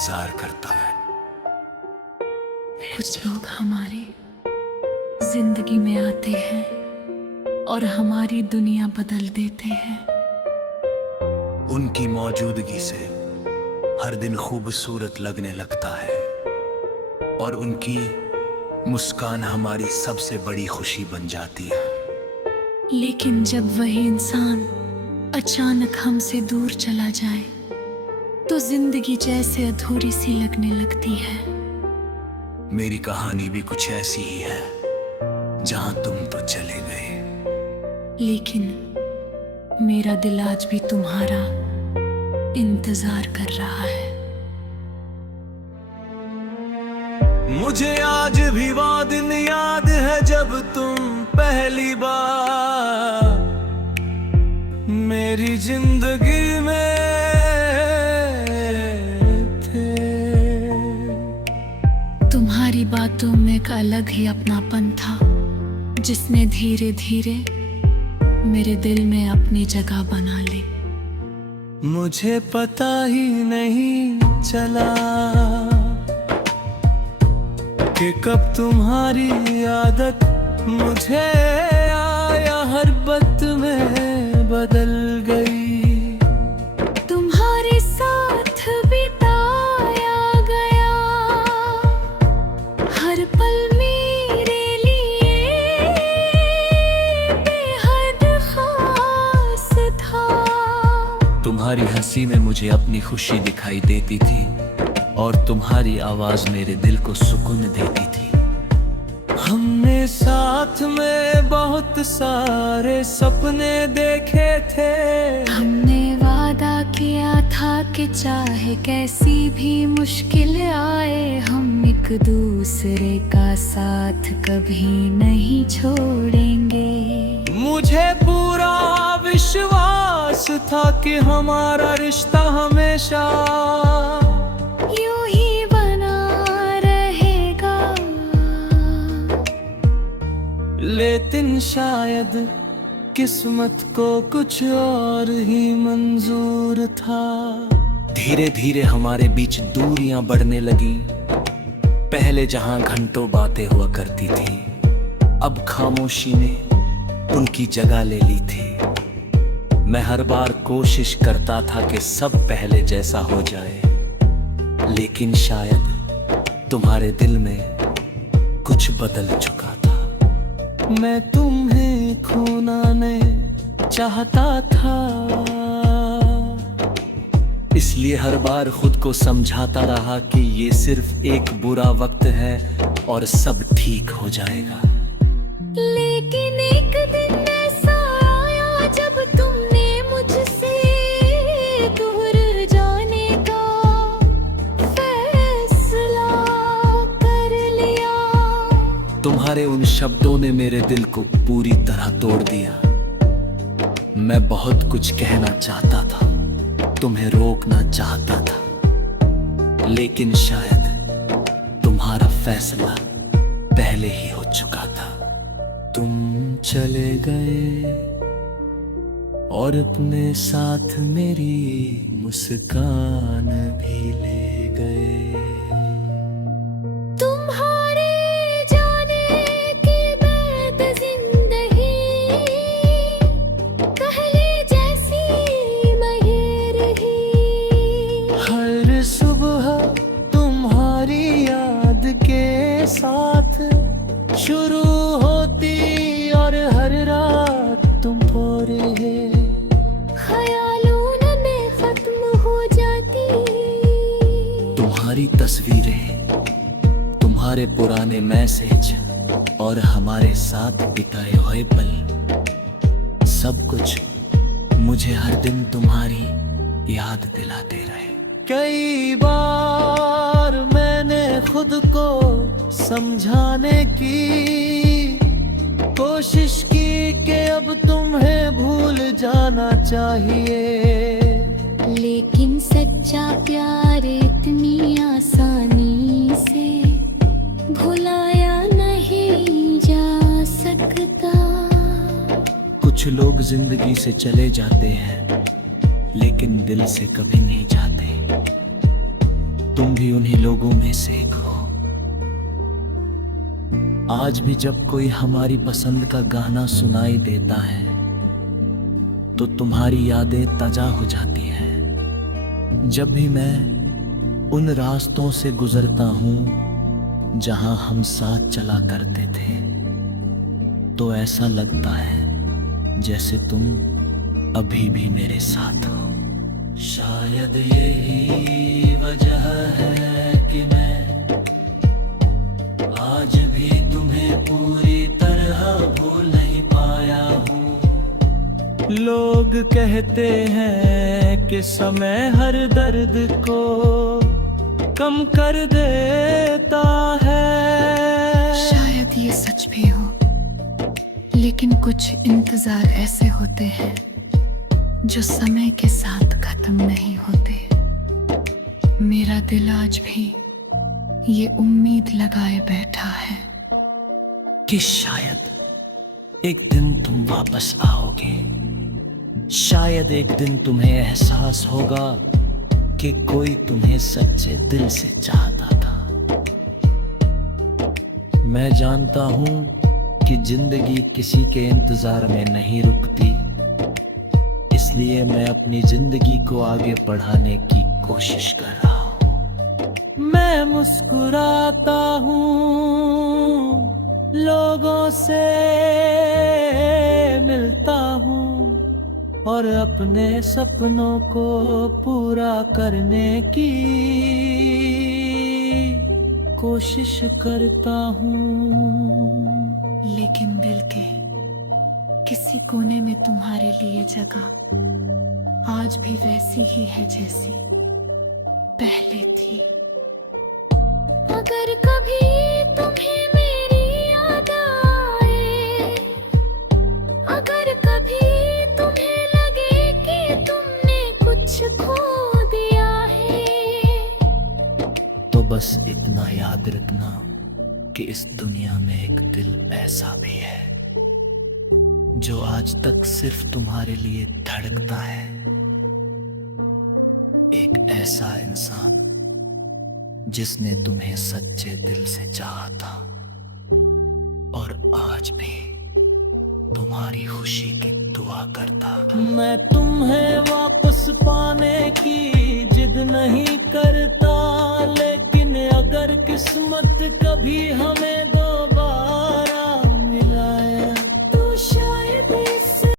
इंतजार करता है। कुछ लोग हमारी जिंदगी में आते हैं और हमारी दुनिया बदल देते हैं। उनकी मौजूदगी से हर दिन खूबसूरत लगने लगता है और उनकी मुस्कान हमारी सबसे बड़ी खुशी बन जाती है। लेकिन जब वही इंसान अचानक हमसे दूर चला जाए तो जिंदगी जैसे अधूरी सी लगने लगती है। मेरी कहानी भी कुछ ऐसी ही है, जहां तुम तो चले गए, लेकिन मेरा दिल आज भी तुम्हारा इंतजार कर रहा है। मुझे आज भी वो दिन याद है जब तुम पहली बार मेरी जिंदगी में थे। तुम्हारी बातों में एक अलग ही अपनापन था जिसने धीरे धीरे मेरे दिल में अपनी जगह बना ली। मुझे पता ही नहीं चला कि कब तुम्हारी आदत मुझे आया हर वक्त में बदल गई। तुम्हारे साथ बिताया गया हर पल मेरे लिए बेहद खास था। तुम्हारी हंसी में मुझे अपनी खुशी दिखाई देती थी और तुम्हारी आवाज मेरे दिल को सुकून देती थी। हमने साथ में बहुत सारे सपने देखे थे। हमने वादा किया था कि चाहे कैसी भी मुश्किल आए हम एक दूसरे का साथ कभी नहीं छोड़ेंगे। मुझे पूरा विश्वास था कि हमारा रिश्ता हमेशा यूं ही बना रहेगा। लेकिन शायद किस्मत को कुछ और ही मंजूर था। धीरे धीरे हमारे बीच दूरियां बढ़ने लगी। पहले जहां घंटों बातें हुआ करती थी, अब खामोशी ने उनकी जगह ले ली थी। मैं हर बार कोशिश करता था कि सब पहले जैसा हो जाए, लेकिन शायद तुम्हारे दिल में कुछ बदल चुका था। मैं तुम्हें खोना नहीं चाहता था, इसलिए हर बार खुद को समझाता रहा कि ये सिर्फ एक बुरा वक्त है और सब ठीक हो जाएगा। लेकिन एक दिन ऐसा आया जब तुमने मुझसे दूर जाने का फैसला कर लिया। तुम्हारे उन शब्दों ने मेरे दिल को पूरी तरह तोड़ दिया। मैं बहुत कुछ कहना चाहता था, तुम्हें रोकना चाहता था, लेकिन शायद तुम्हारा फैसला पहले ही हो चुका था। तुम चले गए और अपने साथ मेरी मुस्कान भी ले गए। तुम्हारे जाने के बाद जिंदगी पहले जैसी नहीं रही। हर सुबह तुम्हारी याद के साथ शुरू होती और हर रात तुम पो रहे। ख्यालों में खत्म हो जाती। तुम्हारी तस्वीरें, तुम्हारे पुराने मैसेज और हमारे साथ बिताए हुए पल, सब कुछ मुझे हर दिन तुम्हारी याद दिलाते रहे। कई बार मैंने खुद को समझाने की कोशिश की कि अब तुम्हें भूल जाना चाहिए, लेकिन सच्चा प्यार इतनी आसानी से भुलाया नहीं जा सकता। कुछ लोग जिंदगी से चले जाते हैं, लेकिन दिल से कभी नहीं जाते। तुम भी उन्हीं लोगों में से एक हो। आज भी जब कोई हमारी पसंद का गाना सुनाई देता है तो तुम्हारी यादें ताजा हो जाती हैं। जब भी मैं उन रास्तों से गुजरता हूं जहां हम साथ चला करते थे तो ऐसा लगता है जैसे तुम अभी भी मेरे साथ हो। शायद यही वजह है कि मैं आज भी तुम्हें पूरी तरह भूल नहीं पाया हूँ। लोग कहते हैं कि समय हर दर्द को कम कर देता है। शायद ये सच भी हो, लेकिन कुछ इंतजार ऐसे होते हैं जो समय के साथ खत्म नहीं होते। मेरा दिल आज भी ये उम्मीद लगाए बैठा है कि शायद एक दिन तुम वापस आओगे। शायद एक दिन तुम्हें एहसास होगा कि कोई तुम्हें सच्चे दिल से चाहता था। मैं जानता हूं कि जिंदगी किसी के इंतजार में नहीं रुकती, इसलिए मैं अपनी जिंदगी को आगे बढ़ाने की कोशिश कर रहा हूं। मैं मुस्कुराता हूं, लोगों से मिलता हूं और अपने सपनों को पूरा करने की कोशिश करता हूं। लेकिन दिल के किसी कोने में तुम्हारे लिए जगह आज भी वैसी ही है जैसी पहले थी। अगर कभी तुम्हें मेरी याद आए, अगर कभी तुम्हें लगे कि तुमने कुछ खो दिया है, तो बस इतना याद रखना कि इस दुनिया में एक दिल ऐसा भी है जो आज तक सिर्फ तुम्हारे लिए धड़कता है। एक ऐसा इंसान जिसने तुम्हें सच्चे दिल से चाहा था और आज भी तुम्हारी खुशी की दुआ करता। मैं तुम्हें वापस पाने की जिद नहीं करता, लेकिन अगर किस्मत कभी हमें दोबारा